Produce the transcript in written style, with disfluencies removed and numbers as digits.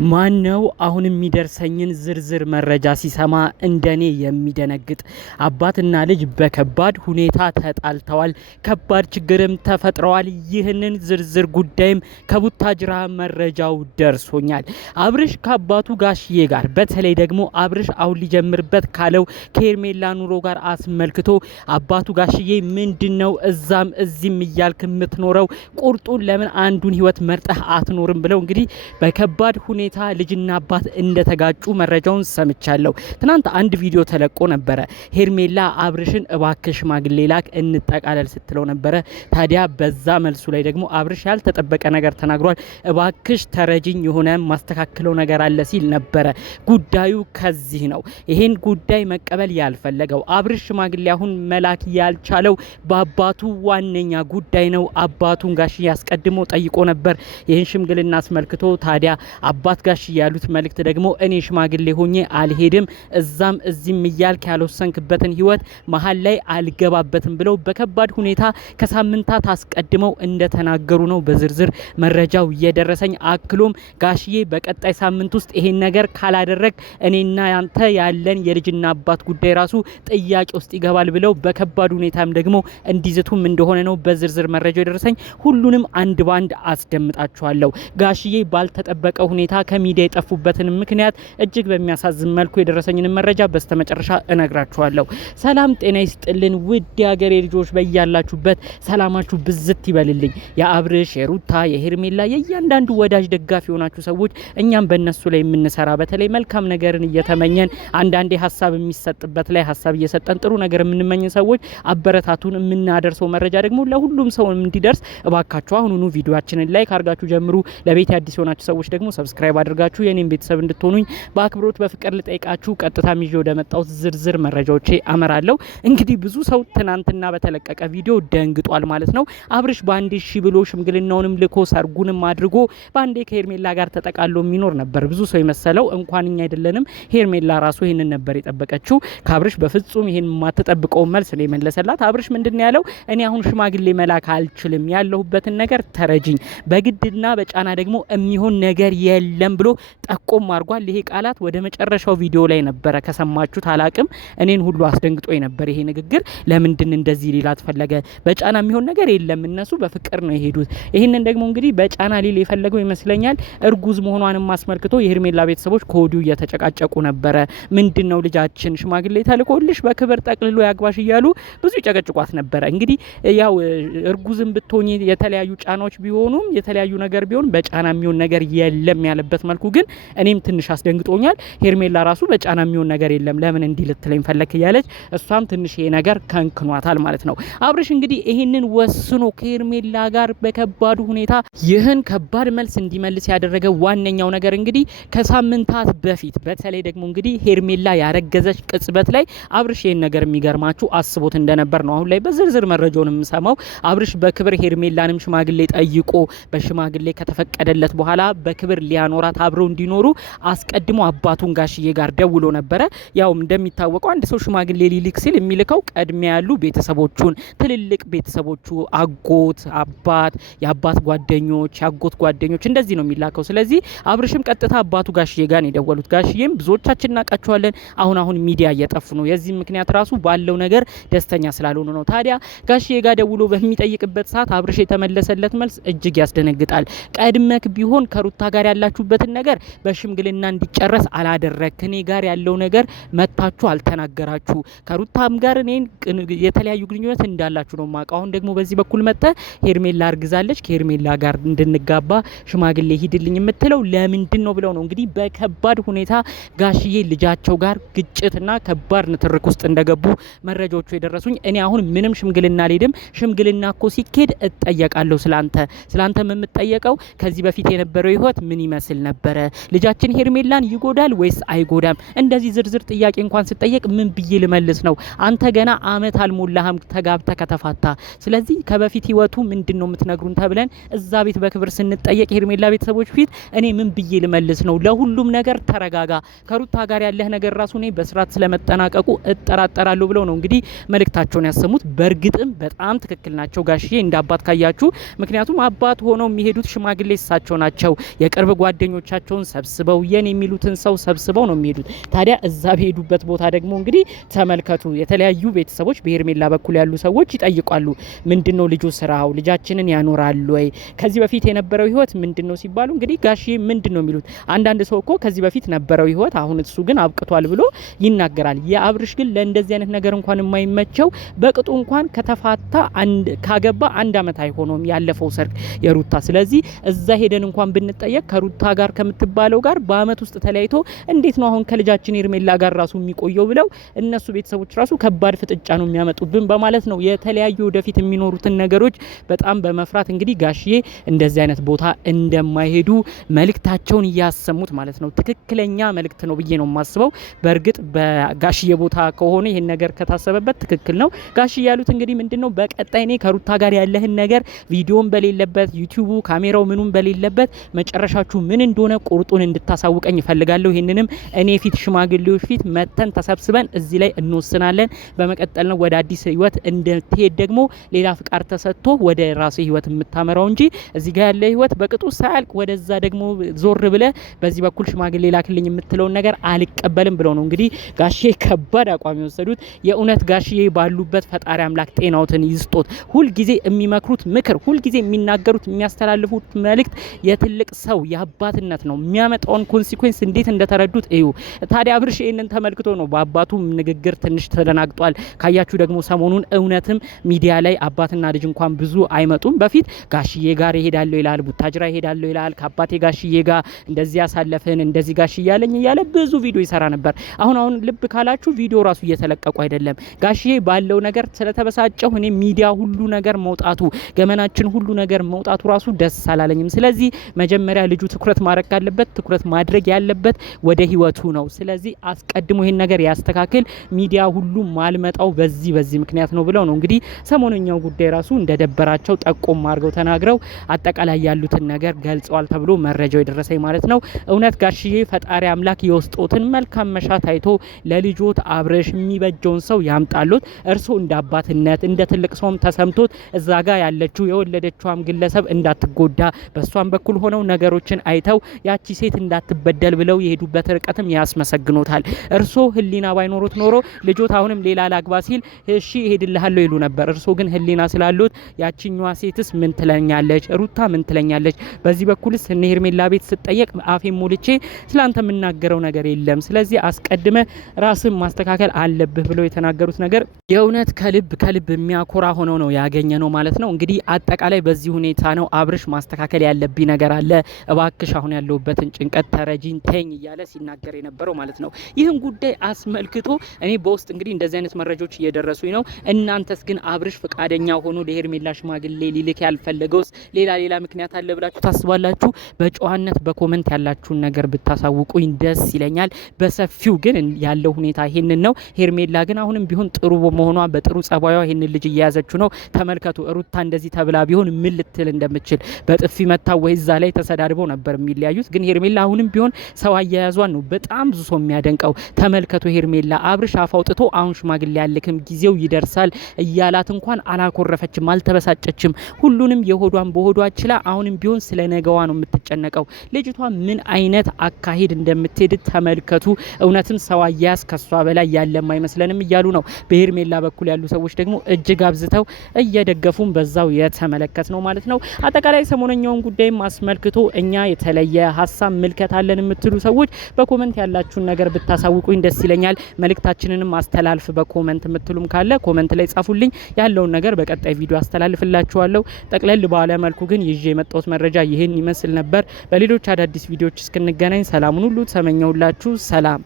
ማነው አሁን የሚደርሰኝን ዝርዝር መረጃ ሲሰማ እንደኔ የሚደነግጥ? አባትና ልጅ በከባድ ሁኔታ ተጣልተዋል። ከባድ ችግርም ተፈጥረዋል። ይህንን ዝርዝር ጉዳይም ከቡታጅራ መረጃው ደርሶኛል። አብርሽ ከአባቱ ጋሽዬ ጋር በተለይ ደግሞ አብርሽ አሁን ሊጀምርበት ካለው ከሄርሜላ ኑሮ ጋር አስመልክቶ አባቱ ጋሽዬ ምንድነው እዛም እዚህም እያልክ የምትኖረው? ቁርጡን ለምን አንዱን ህይወት መርጠህ አትኖርም? ብለው እንግዲህ በከባድ ሁኔታ ልጅና አባት እንደተጋጩ መረጃውን ሰምቻለሁ። ትናንት አንድ ቪዲዮ ተለቆ ነበረ። ሄርሜላ አብርሽን እባክሽ ሽማግሌ ላክ እንጠቃለል ስትለው ነበረ። ታዲያ በዛ መልሱ ላይ ደግሞ አብርሽ ያልተጠበቀ ነገር ተናግሯል። እባክሽ ተረጅኝ የሆነ ማስተካከለው ነገር አለ ሲል ነበረ። ጉዳዩ ከዚህ ነው። ይሄን ጉዳይ መቀበል ያልፈለገው አብርሽ ሽማግሌ አሁን መላክ ያልቻለው በአባቱ ዋነኛ ጉዳይ ነው። አባቱን ጋሽ ያስቀድሞ ጠይቆ ነበር ይህን ሽምግልና አስመልክቶ። ታዲያ አባት ጋሽ ያሉት መልእክት ደግሞ እኔ ሽማግሌ ሆኜ አልሄድም፣ እዛም እዚህም እያልክ ያልወሰንክበትን ህይወት መሀል ላይ አልገባበትም ብለው በከባድ ሁኔታ ከሳምንታት አስቀድመው እንደተናገሩ ነው በዝርዝር መረጃው የደረሰኝ። አክሎም ጋሽዬ በቀጣይ ሳምንት ውስጥ ይሄን ነገር ካላደረግ እኔና ያንተ ያለን የልጅና አባት ጉዳይ ራሱ ጥያቄ ውስጥ ይገባል ብለው በከባድ ሁኔታም ደግሞ እንዲዝቱም እንደሆነ ነው በዝርዝር መረጃው የደረሰኝ። ሁሉንም አንድ ባንድ አስደምጣችኋለሁ። ጋሽዬ ባልተጠበቀ ሁኔታ ከሚዲያ የጠፉበትን ምክንያት እጅግ በሚያሳዝን መልኩ የደረሰኝን መረጃ በስተመጨረሻ እነግራችኋለሁ። ሰላም ጤና ይስጥልን ውድ የሀገሬ ልጆች፣ በያላችሁበት ሰላማችሁ ብዝት ይበልልኝ። የአብርሽ የሩታ የሄርሜላ የእያንዳንዱ ወዳጅ ደጋፊ የሆናችሁ ሰዎች እኛም በእነሱ ላይ የምንሰራ በተለይ መልካም ነገርን እየተመኘን አንዳንዴ ሀሳብ የሚሰጥበት ላይ ሀሳብ እየሰጠን ጥሩ ነገር የምንመኝ ሰዎች አበረታቱን። የምናደርሰው መረጃ ደግሞ ለሁሉም ሰው እንዲደርስ እባካችሁ አሁኑኑ ቪዲዮአችንን ላይክ አድርጋችሁ ጀምሩ። ለቤት አዲስ የሆናችሁ ሰዎች ደግሞ ሰብስክራይብ አድርጋችሁ የኔን ቤተሰብ እንድትሆኑኝ በአክብሮት በፍቅር ልጠይቃችሁ ቀጥታ ይዤ ወደ መጣሁት ዝርዝር መረጃዎቼ አመራለሁ። እንግዲህ ብዙ ሰው ትናንትና በተለቀቀ ቪዲዮ ደንግጧል ማለት ነው። አብርሽ ባንዴ እሺ ብሎ ሽምግልናውንም ልኮ ሰርጉንም አድርጎ ባንዴ ከሄርሜላ ጋር ተጠቃሎ የሚኖር ነበር ብዙ ሰው የመሰለው። እንኳን እኛ አይደለንም ሄርሜላ ራሱ ይሄንን ነበር የጠበቀችው። ከአብርሽ በፍጹም ይሄን የማትጠብቀው መልስ ነው የመለሰላት። አብርሽ ምንድነው ያለው? እኔ አሁን ሽማግሌ መላክ አልችልም፣ ያለሁበትን ነገር ተረጅኝ፣ በግድና በጫና ደግሞ የሚሆን ነገር የለም ብሎ ጠቆም አድርጓል። ይሄ ቃላት ወደ መጨረሻው ቪዲዮ ላይ ነበረ። ከሰማችሁት አላቅም፣ እኔን ሁሉ አስደንግጦኝ ነበር ይሄ ንግግር። ለምንድን እንደዚህ ሊላት ፈለገ? በጫና የሚሆን ነገር የለም፣ እነሱ በፍቅር ነው የሄዱት። ይህንን ደግሞ እንግዲህ በጫና ሊል የፈለገው ይመስለኛል። እርጉዝ መሆኗንም አስመልክቶ የሄርሜላ ቤተሰቦች ከወዲሁ እየተጨቃጨቁ ነበረ። ምንድነው ልጃችን ሽማግሌ ተልኮልሽ በክብር ጠቅልሎ ያግባሽ እያሉ ብዙ ይጨቀጭቋት ነበረ። እንግዲህ ያው እርጉዝም ብትሆኚ የተለያዩ ጫናዎች ቢሆኑም የተለያዩ ነገር ቢሆን በጫና የሚሆን ነገር የለም ያለበት መልኩ ግን እኔም ትንሽ አስደንግጦኛል። ሄርሜላ ራሱ በጫና የሚሆን ነገር የለም ለምን እንዲህ ልትለኝ ፈለክ እያለች እሷም ትንሽ ይሄ ነገር ከንክኗታል ማለት ነው። አብርሽ እንግዲህ ይሄንን ወስኖ ከሄርሜላ ጋር በከባዱ ሁኔታ ይህን ከባድ መልስ እንዲመልስ ያደረገ ዋነኛው ነገር እንግዲህ ከሳምንታት በፊት በተለይ ደግሞ እንግዲህ ሄርሜላ ያረገዘች ቅጽበት ላይ አብርሽ ይሄን ነገር የሚገርማችሁ አስቦት እንደነበር ነው አሁን ላይ በዝርዝር መረጃውን የምሰማው። አብርሽ በክብር ሄርሜላንም ሽማግሌ ጠይቆ በሽማግሌ ከተፈቀደለት በኋላ በክብር ሊያኖራት አብረው እንዲኖሩ አስቀድሞ አባቱን ጋሽዬ ጋር ደውሎ ነበረ። ያው እንደሚታወቀው አንድ ሰው ሽማግሌ ሊልክ ሲል የሚልከው ቀድሜ ያሉ ቤተሰቦቹን፣ ትልልቅ ቤተሰቦቹ፣ አጎት፣ አባት፣ የአባት ጓደኞች፣ የአጎት ጓደኞች እንደዚህ ነው የሚላከው። ስለዚህ አብርሽም ቀጥታ አባቱ ጋሽዬ ጋር ነው የደወሉት። ጋሽዬም ብዙዎቻችን እናውቃቸዋለን፣ አሁን ሚዲያ እየጠፉ ነው። የዚህ ምክንያት ራሱ ባለው ነገር ደስተኛ ስላልሆኑ ነው። ታዲያ ጋሽዬ ጋር ደውሎ በሚጠይቅበት ሰዓት አብርሽ የተመለሰለት መልስ እጅግ ያስደነግጣል። ቀድመክ ቢሆን ከሩታ ጋር ያላችሁበትን ነገር በሽምግልና እንዲጨረስ አላደረክ፣ እኔ ጋር ያለው ነገር መታችሁ አልተናገራችሁ፣ ከሩታም ጋር እኔን የተለያዩ ግንኙነት እንዳላችሁ ነው ማውቀው። አሁን ደግሞ በዚህ በኩል መጣ ሄርሜላ አርግዛለች፣ ከሄርሜላ ጋር እንድንጋባ ሽማግሌ ሂድልኝ የምትለው ለምንድን ነው ብለው ነው እንግዲህ በከባድ ሁኔታ ጋሽዬ ልጃቸው ጋር ግጭትና ከባድ ንትርክ ውስጥ እንደገቡ መረጃዎቹ የደረሱኝ። እኔ አሁን ምንም ሽምግልና አልሄድም፣ ሽምግልና እኮ ሲኬድ እጠየቃለሁ ስላንተ የምጠየቀው ከዚህ በፊት የነበረው ህይወት ምን ይመስል ነበረ? ልጃችን ሄርሜላን ይጎዳል ወይስ አይጎዳም? እንደዚህ ዝርዝር ጥያቄ እንኳን ስጠየቅ ምን ብዬ ልመልስ ነው? አንተ ገና አመት አልሞላህም ተጋብተ ከተፋታ። ስለዚህ ከበፊት ህይወቱ ምንድነው የምትነግሩን ተብለን እዛ ቤት በክብር ስንጠየቅ ሄርሜላ ቤተሰቦች ፊት እኔ ምን ብዬ ልመልስ ነው? ለሁሉም ነገር ተረጋጋ፣ ከሩታ ጋር ያለህ ነገር ራሱ እኔ በስርዓት ስለመጠናቀቁ እጠራጠራለሁ ብለው ነው እንግዲህ መልእክታቸውን ያሰሙት። በእርግጥም በጣም ትክክል ናቸው ጋሽዬ እንደ አባት ካያችሁ። ምክንያቱም አባት ሆነው የሚሄዱት ሽማግሌ እሳቸው ናቸው። የቅርብ ጓደኞች ጓደኞቻቸውን ሰብስበው የኔ የሚሉትን ሰው ሰብስበው ነው የሚሄዱት። ታዲያ እዛ በሄዱበት ቦታ ደግሞ እንግዲህ ተመልከቱ የተለያዩ ቤተሰቦች በሄርሜላ በኩል ያሉ ሰዎች ይጠይቃሉ። ምንድነው ልጁ ስራው? ልጃችንን ያኖራል ወይ? ከዚህ በፊት የነበረው ህይወት ምንድነው ሲባሉ እንግዲህ ጋሼ ምንድነው የሚሉት አንዳንድ ሰው እኮ ከዚህ በፊት ነበረው ህይወት አሁን እሱ ግን አብቅቷል ብሎ ይናገራል። የአብርሽ ግን ለእንደዚህ አይነት ነገር እንኳን የማይመቸው በቅጡ እንኳን ከተፋታ ካገባ 1 አመት አይሆነውም ያለፈው ሰርግ የሩታ። ስለዚህ እዛ ሄደን እንኳን ብንጠየቅ ከሩታ ጋር ከምትባለው ጋር በአመት ውስጥ ተለያይቶ እንዴት ነው አሁን ከልጃችን ሄርሜላ ጋር ራሱ የሚቆየው ብለው እነሱ ቤተሰቦች ራሱ ከባድ ፍጥጫ ነው የሚያመጡብን በማለት ነው የተለያዩ ወደፊት የሚኖሩትን ነገሮች በጣም በመፍራት እንግዲህ ጋሽዬ እንደዚህ አይነት ቦታ እንደማይሄዱ መልእክታቸውን እያሰሙት ማለት ነው። ትክክለኛ መልእክት ነው ብዬ ነው የማስበው። በእርግጥ በጋሽዬ ቦታ ከሆነ ይሄን ነገር ከታሰበበት ትክክል ነው። ጋሽዬ ያሉት እንግዲህ ምንድነው በቀጣይ እኔ ከሩታ ጋር ያለህን ነገር ቪዲዮን በሌለበት ዩቲዩቡ ካሜራው ምኑን በሌለበት መጨረሻችሁ ምን እንደሆነ ቁርጡን እንድታሳውቀኝ እፈልጋለሁ። ይሄንንም እኔ ፊት ሽማግሌዎች ፊት መተን ተሰብስበን እዚህ ላይ እንወስናለን። በመቀጠል ነው ወደ አዲስ ህይወት እንድትሄድ ደግሞ ሌላ ፍቃድ ተሰጥቶ ወደ ራስ ህይወት የምታመራው እንጂ እዚህ ጋር ያለ ህይወት በቅጡ ሳያልቅ ወደዛ ደግሞ ዞር ብለ በዚህ በኩል ሽማግሌ ላክልኝ የምትለውን ነገር አልቀበልም ብለው ነው እንግዲህ ጋሽዬ ከባድ አቋም የወሰዱት። የእውነት ጋሽዬ ባሉበት ፈጣሪ አምላክ ጤናውትን ይስጦት። ሁልጊዜ የሚመክሩት ምክር፣ ሁልጊዜ የሚናገሩት የሚያስተላልፉት መልእክት የትልቅ ሰው የአባትነት ነው። የሚያመጣውን ኮንሲኩዌንስ እንዴት እንደተረዱት እዩ። ታዲያ አብርሽ ይህንን ተመልክቶ ነው በአባቱ ንግግር ትንሽ ተደናግጧል። ካያችሁ ደግሞ ሰሞኑን እውነትም ሚዲያ ላይ አባትና ልጅ እንኳን ብዙ አይመጡም። በፊት ጋሽዬ ጋር ይሄዳለሁ ይላል፣ ቡታጅራ ይሄዳለሁ ይላል፣ ከአባቴ ጋሽዬ ጋር እንደዚህ ያሳለፍን እንደዚህ ጋሽዬ ያለኝ እያለ ብዙ ቪዲዮ ይሰራ ነበር። አሁን ልብ ካላችሁ ቪዲዮ ራሱ እየተለቀቁ አይደለም። ጋሽዬ ባለው ነገር ስለተበሳጨሁ እኔ ሚዲያ ሁሉ ነገር መውጣቱ ገመናችን ሁሉ ነገር መውጣቱ ራሱ ደስ አላለኝም። ስለዚህ መጀመሪያ ልጁ ትኩረት ማድረግ ካለበት ትኩረት ማድረግ ያለበት ወደ ህይወቱ ነው። ስለዚህ አስቀድሞ ይሄን ነገር ያስተካክል። ሚዲያ ሁሉ ማልመጣው በዚህ ምክንያት ነው ብለው ነው እንግዲህ ሰሞነኛው ጉዳይ ራሱ እንደደበራቸው ጠቆም አድርገው ተናግረው አጠቃላይ ያሉትን ነገር ገልጸዋል ተብሎ መረጃው የደረሰኝ ማለት ነው። እውነት ጋሽዬ ፈጣሪ አምላክ የውስጦትን መልካም መሻት አይቶ ለልጆት አብርሽ የሚበጀውን ሰው ያምጣሉት። እርሱ እንደ አባትነት እንደ ትልቅ ሰውም ተሰምቶት እዛ ጋር ያለችው የወለደችዋም ግለሰብ እንዳትጎዳ በሷም በኩል ሆነው ነገሮችን አይተው ያቺ ሴት እንዳትበደል ብለው የሄዱበት ርቀትም ያስመሰግኖታል። እርሶ ህሊና ባይኖሩት ኖሮ ልጆት አሁንም ሌላ ላግባ ሲል እሺ እሄድልሃለሁ ይሉ ነበር። እርሶ ግን ህሊና ስላሉት ያቺኛዋ ሴትስ ምን ትለኛለች፣ ሩታ ምን ትለኛለች፣ በዚህ በኩልስ እነ ሄርሜላ ቤት ስጠየቅ አፌን ሞልቼ ስላንተ የምናገረው ነገር የለም፣ ስለዚህ አስቀድመ ራስን ማስተካከል አለብህ ብለው የተናገሩት ነገር የእውነት ከልብ የሚያኮራ ሆኖ ነው ያገኘ ነው ማለት ነው። እንግዲህ አጠቃላይ በዚህ ሁኔታ ነው አብርሽ ማስተካከል ያለብኝ ነገር አለ፣ እባክሽ አሁን ያለሁበትን ጭንቀት ተረጂን ተኝ እያለ ሲናገር የነበረው ማለት ነው። ይህን ጉዳይ አስመልክቶ እኔ በውስጥ እንግዲህ እንደዚህ አይነት መረጃዎች እየደረሱኝ ነው። እናንተስ ግን አብርሽ ፈቃደኛ ሆኖ ለሄርሜላ ሽማግሌ ሊልክ ያልፈለገውስ ሌላ ምክንያት አለ ብላችሁ ታስባላችሁ? በጨዋነት በኮመንት ያላችሁን ነገር ብታሳውቁኝ ደስ ይለኛል። በሰፊው ግን ያለው ሁኔታ ይሄንን ነው። ሄርሜላ ግን አሁንም ቢሆን ጥሩ በመሆኗ በጥሩ ጸባዩ ይሄንን ልጅ እየያዘችው ነው። ተመልከቱ። ሩታ እንደዚህ ተብላ ቢሆን ምን ልትል እንደምትችል በጥፊ መታ ወይ እዛ ላይ ተሰዳድበው ነበር የሚለያዩት። ግን ሄርሜላ አሁንም ቢሆን ሰው አያያዟን ነው በጣም ብዙ ሰው የሚያደንቀው። ተመልከቱ ሄርሜላ አብርሽ አፍ አውጥቶ አሁን ሽማግሌ ያልክም ጊዜው ይደርሳል እያላት እንኳን አላኮረፈችም፣ አልተበሳጨችም። ሁሉንም የሆዷን በሆዷ ችላ አሁንም ቢሆን ስለ ነገዋ ነው የምትጨነቀው። ልጅቷ ምን አይነት አካሄድ እንደምትሄድ ተመልከቱ። እውነትም ሰው አያያዝ ከሷ በላይ ያለም አይመስለንም እያሉ ነው። በሄርሜላ በኩል ያሉ ሰዎች ደግሞ እጅግ አብዝተው እየደገፉም በዛው የተመለከት ነው ማለት ነው። አጠቃላይ ሰሞነኛውን ጉዳይም አስመልክቶ እኛ የተለየ ሀሳብ ምልከት አለን የምትሉ ሰዎች በኮመንት ያላችሁን ነገር ብታሳውቁኝ ደስ ይለኛል። መልእክታችንንም አስተላልፍ በኮመንት የምትሉም ካለ ኮመንት ላይ ጻፉልኝ። ያለውን ነገር በቀጣይ ቪዲዮ አስተላልፍላችኋለሁ። ጠቅለል ባለ መልኩ ግን ይዤ የመጣሁት መረጃ ይህን ይመስል ነበር። በሌሎች አዳዲስ ቪዲዮዎች እስክንገናኝ ሰላሙን ሁሉ ተመኘሁላችሁ። ሰላም